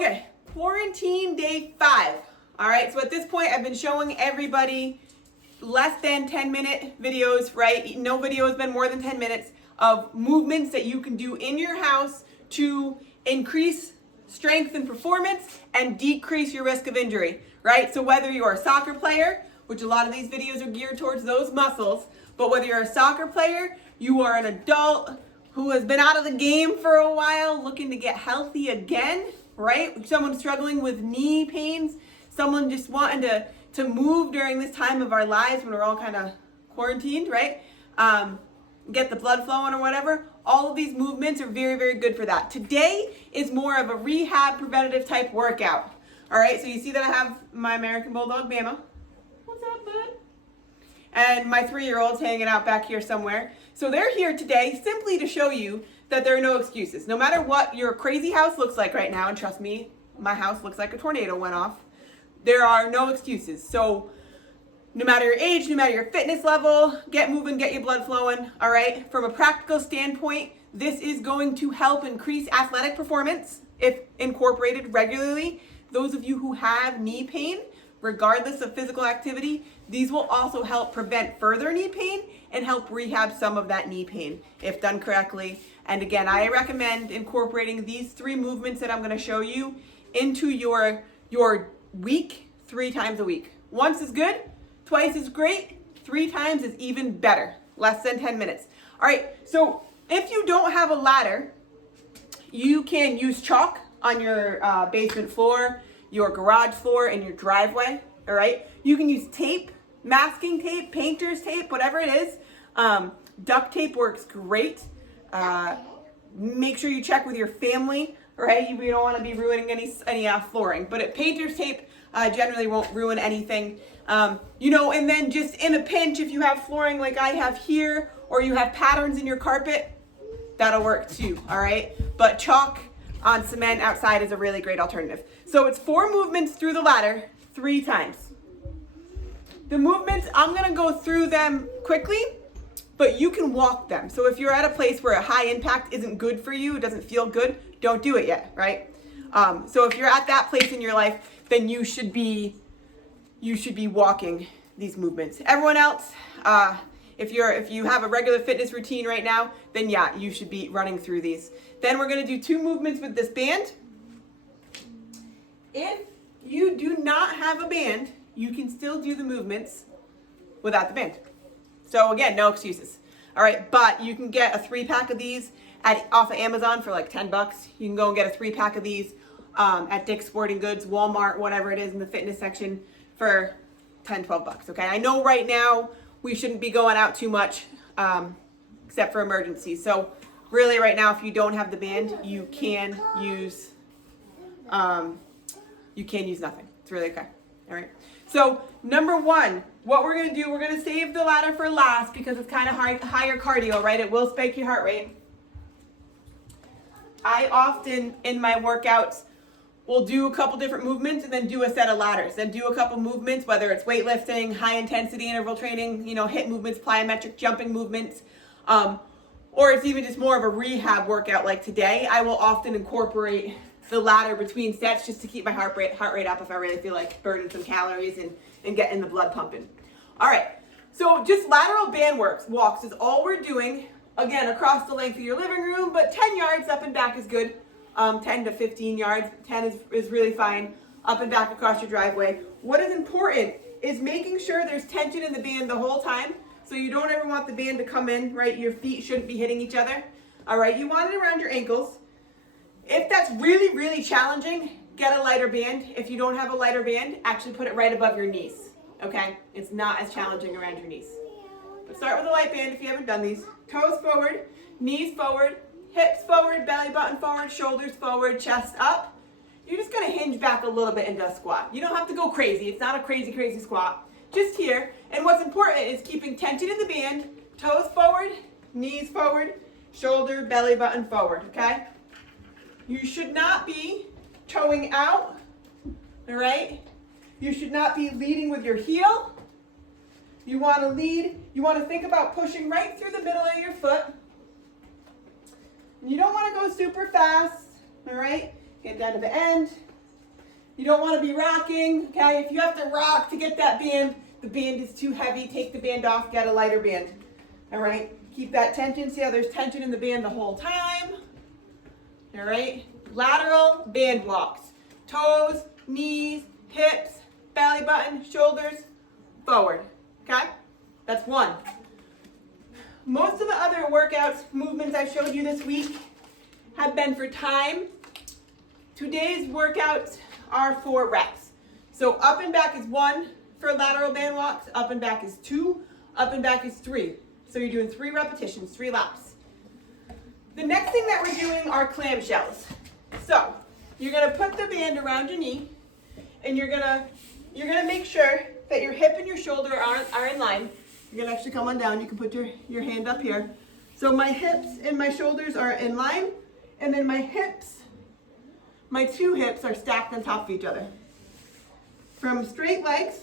Okay, quarantine day 5. All right, so at this point, I've been showing everybody less than 10-minute videos, right? No video has been more than 10 minutes of movements that you can do in your house to increase strength and performance and decrease your risk of injury, right? So whether you're a soccer player, which a lot of these videos are geared towards those muscles, but whether you're a soccer player, you are an adult who has been out of the game for a while, looking to get healthy again, right? Someone struggling with knee pains, someone just wanting to move during this time of our lives when we're all kind of quarantined, right? Get the blood flowing or whatever. All of these movements are very, very good for that. Today is more of a rehab preventative type workout. All right, so you see that I have my American Bulldog Bama. What's up, bud? And my 3-year-old's hanging out back here somewhere. So they're here today simply to show you that there are no excuses. No matter what your crazy house looks like right now, and trust me, my house looks like a tornado went off, there are no excuses. So no matter your age, no matter your fitness level, get moving, get your blood flowing, all right? From a practical standpoint, this is going to help increase athletic performance if incorporated regularly. Those of you who have knee pain, regardless of physical activity, these will also help prevent further knee pain and help rehab some of that knee pain if done correctly. And again, I recommend incorporating these 3 movements that I'm going to show you into your week 3 times a week. Once is good, twice is great, 3 times is even better, less than 10 minutes. All right, so if you don't have a ladder, you can use chalk on your basement floor, your garage floor, and your driveway, all right? You can use tape, masking tape, painter's tape, whatever it is. Duct tape works great. Make sure you check with your family, right? We don't want to be ruining any flooring, but painter's tape generally won't ruin anything. And then just in a pinch, if you have flooring like I have here, or you have patterns in your carpet, that'll work too, all right? But chalk on cement outside is a really great alternative. So it's 4 movements through the ladder, 3 times. The movements, I'm gonna go through them quickly, but you can walk them. So if you're at a place where a high impact isn't good for you, it doesn't feel good, don't do it yet, right? So if you're at that place in your life, then you should be walking these movements. Everyone else, if you have a regular fitness routine right now, then yeah, you should be running through these. Then we're gonna do 2 movements with this band. If you do not have a band, you can still do the movements without the band. So again, no excuses. All right, but you can get a 3-pack of these off of Amazon for like 10 bucks. You can go and get a 3-pack of these at Dick's Sporting Goods, Walmart, whatever it is in the fitness section for 10, 12 bucks, okay? I know right now we shouldn't be going out too much except for emergencies. So really right now, if you don't have the band, you can use nothing. It's really okay, all right? So number 1, what we're gonna do, we're gonna save the ladder for last because it's kind of higher cardio, right? It will spike your heart rate. I often, in my workouts, will do a couple different movements and then do a set of ladders. Then do a couple movements, whether it's weightlifting, high intensity interval training, hit movements, plyometric jumping movements, or it's even just more of a rehab workout like today. I will often incorporate the ladder between sets just to keep my heart rate up if I really feel like burning some calories and getting the blood pumping. All right, so just lateral band walks is all we're doing. Again, across the length of your living room, but 10 yards up and back is good. 10 to 15 yards, 10 is really fine. Up and back across your driveway. What is important is making sure there's tension in the band the whole time. So you don't ever want the band to come in, right? Your feet shouldn't be hitting each other. All right, you want it around your ankles. If that's really, really challenging, get a lighter band. If you don't have a lighter band, actually put it right above your knees, okay? It's not as challenging around your knees. But start with a light band if you haven't done these. Toes forward, knees forward, hips forward, belly button forward, shoulders forward, chest up. You're just gonna hinge back a little bit into a squat. You don't have to go crazy. It's not a crazy, crazy squat. Just here. And what's important is keeping tension in the band, toes forward, knees forward, shoulder, belly button forward, okay? You should not be toeing out, all right? You should not be leading with your heel. You want to lead, you want to think about pushing right through the middle of your foot. You don't want to go super fast, all right? Get down to the end, You don't want to be rocking, okay? If you have to rock to get that band, the band is too heavy, take the band off, get a lighter band. All right? Keep that tension. See how there's tension in the band the whole time? All right? Lateral band walks. Toes, knees, hips, belly button, shoulders, forward. Okay? That's one. Most of the other workouts, movements I've showed you this week have been for time. Today's workouts are for reps. So up and back is 1 for lateral band walks, up and back is 2, up and back is 3. So you're doing 3 repetitions, 3 laps. The next thing that we're doing are clamshells. So you're gonna put the band around your knee, and you're gonna make sure that your hip and your shoulder are in line. You're gonna actually come on down. You can put your hand up here. So my hips and my shoulders are in line, and then my 2 hips are stacked on top of each other. From straight legs,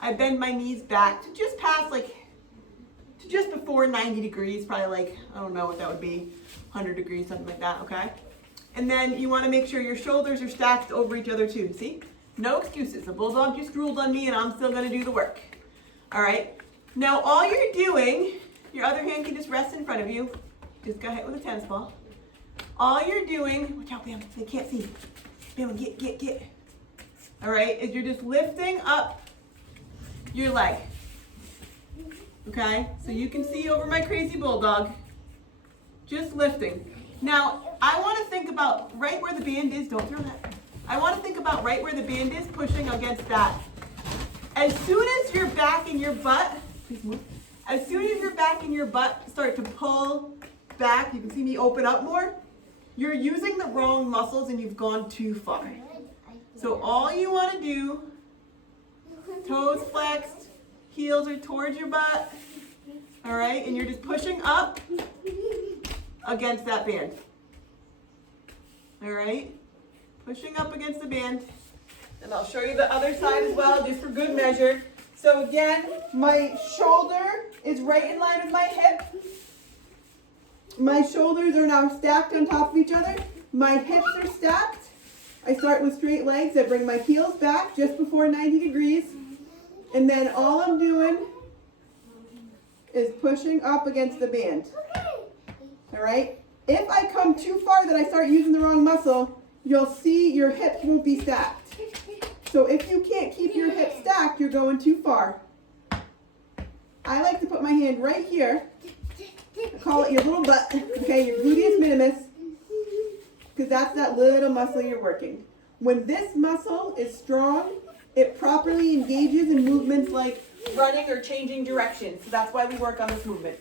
I bend my knees back to just past to just before 90 degrees, probably I don't know what that would be, 100 degrees, something like that, okay? And then you wanna make sure your shoulders are stacked over each other too, see? No excuses. The bulldog just drooled on me and I'm still gonna do the work. All right? Now all you're doing, your other hand can just rest in front of you. Just got hit with a tennis ball. All you're doing, watch out, Bam, they can't see. Bam, get. All right, is you're just lifting up your leg. Okay, so you can see over my crazy bulldog. Just lifting. Now, I want to think about right where the band is. Don't throw that. I want to think about right where the band is, pushing against that. As soon as your back and your butt, please move. As soon as your back and your butt start to pull back, you can see me open up more. You're using the wrong muscles and you've gone too far. So all you want to do, toes flexed, heels are towards your butt, all right? And you're just pushing up against that band, all right? Pushing up against the band. And I'll show you the other side as well, just for good measure. So again, my shoulder is right in line with my hip. My shoulders are now stacked on top of each other. My hips are stacked. I start with straight legs. I bring my heels back just before 90 degrees. And then all I'm doing is pushing up against the band. All right? If I come too far that I start using the wrong muscle, you'll see your hips won't be stacked. So if you can't keep your hips stacked, you're going too far. I like to put my hand right here. I call it your little butt, okay, your gluteus minimus, because that's that little muscle you're working. When this muscle is strong, it properly engages in movements like running or changing directions. So that's why we work on this movement.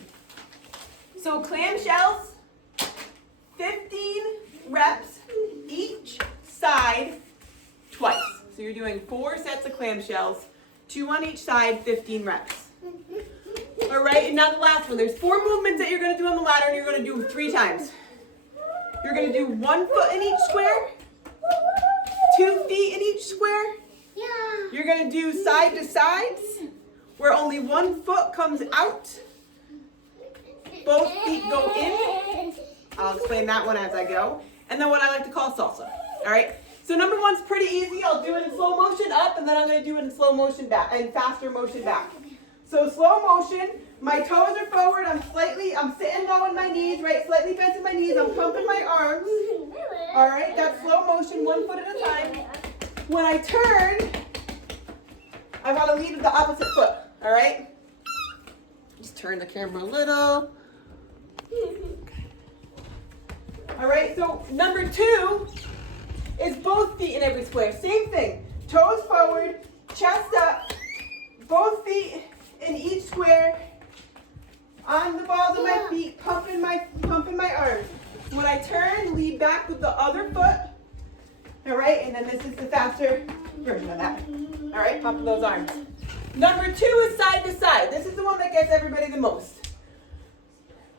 So clamshells, 15 reps each side twice. So you're doing 4 sets of clamshells, 2 on each side, 15 reps. All right, and now the last one. There's 4 movements that you're going to do on the ladder, and you're going to do 3 times. You're going to do 1 foot in each square, 2 feet in each square. You're going to do side to sides, where only 1 foot comes out. Both feet go in. I'll explain that one as I go. And then what I like to call salsa. All right? So number 1's pretty easy. I'll do it in slow motion up, and then I'm going to do it in slow motion back, and faster motion back. So slow motion, my toes are forward, I'm sitting low on my knees, right? Slightly bent in my knees, I'm pumping my arms. All right, that's slow motion, 1 foot at a time. When I turn, I want to lead with the opposite foot, all right? Just turn the camera a little. All right, so number 2 is both feet in every square. Same thing, toes forward, chest up, both feet in each square, on the balls of my feet, pumping my arms. When I turn, lead back with the other foot. All right, and then this is the faster version of that. All right, pumping those arms. Number 2 is side to side. This is the one that gets everybody the most.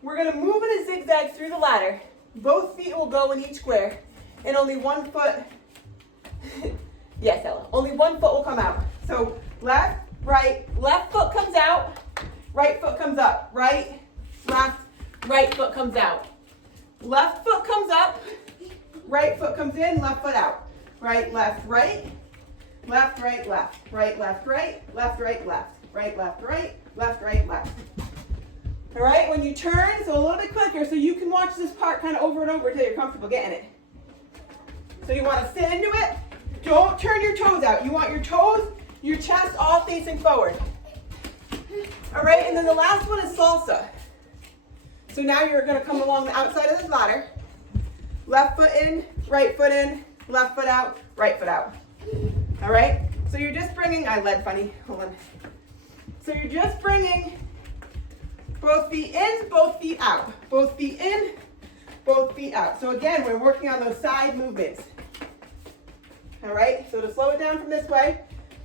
We're gonna move in a zigzag through the ladder. Both feet will go in each square, and only 1 foot, yes, Ella, only 1 foot will come out. So left, right, left foot comes out, right foot comes up, right, left, right foot comes out. Left foot comes up, right foot comes in, left foot out. right, left, right, left, right, left, right, left, right, left, right, left, right, left, right, left, right, left. All right, when you turn, so a little bit quicker, so you can watch this part kind of over and over until you're comfortable getting it. So you want to sit into it. Don't turn your toes out. You want your toes, your chest all facing forward. All right, and then the last one is salsa. So now you're going to come along the outside of this ladder. Left foot in, left foot out, right foot out. All right, so you're just bringing, I led funny, hold on. So you're just bringing both feet in, both feet out. Both feet in, both feet out. So again, we're working on those side movements. All right, so to slow it down from this way,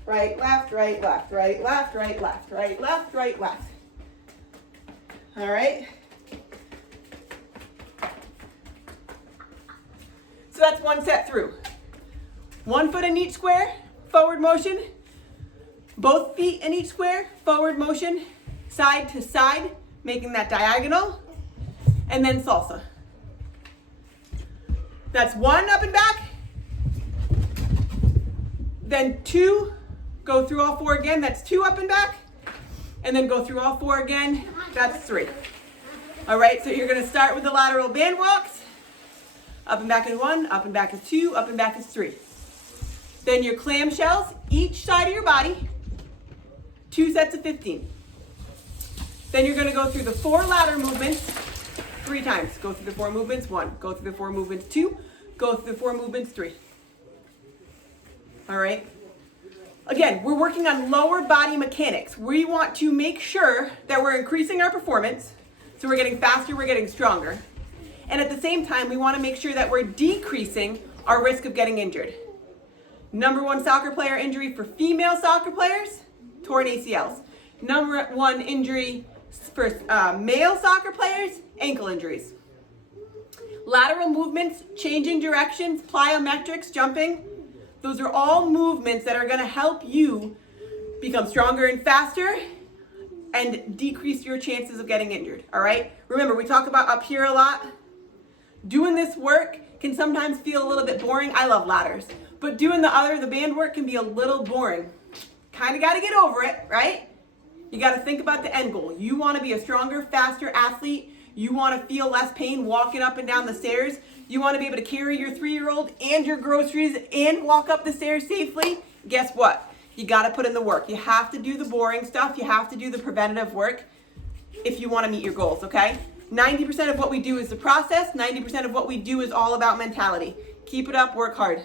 right, left, right, left, right, left, right, left, right, left, right, left. All right. So that's one set through. One foot in each square, forward motion. Both feet in each square, forward motion, side to side, making that diagonal, and then salsa. That's one up and back, then two, go through all four again, that's two up and back, and then go through all four again, that's three. All right, so you're gonna start with the lateral band walks. Up and back is one, up and back is two, up and back is three. Then your clamshells, each side of your body, 2 sets of 15. Then you're gonna go through the 4 ladder movements 3 times. Go through the 4 movements, 1. Go through the 4 movements, 2. Go through the 4 movements, 3. All right? Again, we're working on lower body mechanics. We want to make sure that we're increasing our performance, so we're getting faster, we're getting stronger. And at the same time, we want to make sure that we're decreasing our risk of getting injured. Number 1 soccer player injury for female soccer players, torn ACLs. Number 1 injury for male soccer players, ankle injuries. Lateral movements, changing directions, plyometrics, jumping. Those are all movements that are going to help you become stronger and faster and decrease your chances of getting injured, all right? Remember, we talk about up here a lot. Doing this work can sometimes feel a little bit boring. I love ladders, but doing the band work can be a little boring. Kind of got to get over it, right? You got to think about the end goal. You want to be a stronger, faster athlete. You want to feel less pain walking up and down the stairs. You want to be able to carry your 3-year-old and your groceries and walk up the stairs safely. Guess what? You got to put in the work. You have to do the boring stuff. You have to do the preventative work if you want to meet your goals, okay? 90% of what we do is the process. 90% of what we do is all about mentality. Keep it up, work hard.